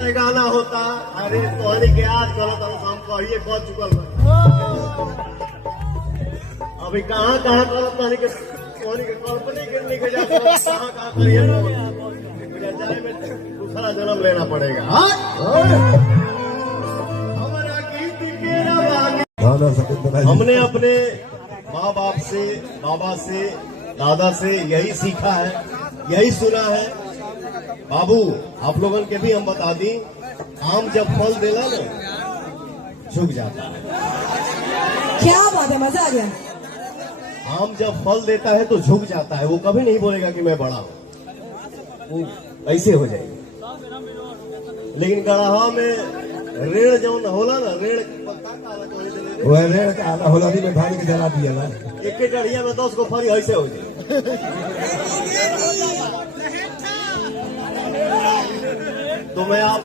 गाना होता अरे तोहनी के आज करो तो हम कहिए कह चुकल अभी कहाँ कहाँ करो तोहनी के कंपनी के लेके जा कहाँ कहाँ करिए जाए में दूसरा जन्म लेना पड़ेगा। हमारा गीत के हमने अपने माँ बाप से बाबा से दादा से यही सीखा है, यही सुना है। बाबू आप लोगों के भी हम बता दी, आम जब फल देला ना झुक जाता है। क्या बात है, मजा आ गया। आम जब फल देता है तो झुक जाता है, वो कभी नहीं बोलेगा कि मैं बड़ा हूं, वो ऐसे हो जाएगा। लेकिन गड़हा में रेड़ जो होला ना, रेड़ वह रेड़ का होलादी में भाग के जला दिया ना, एक डढ़िया में 10 को फरी ऐसे हो जाए। तो मैं आप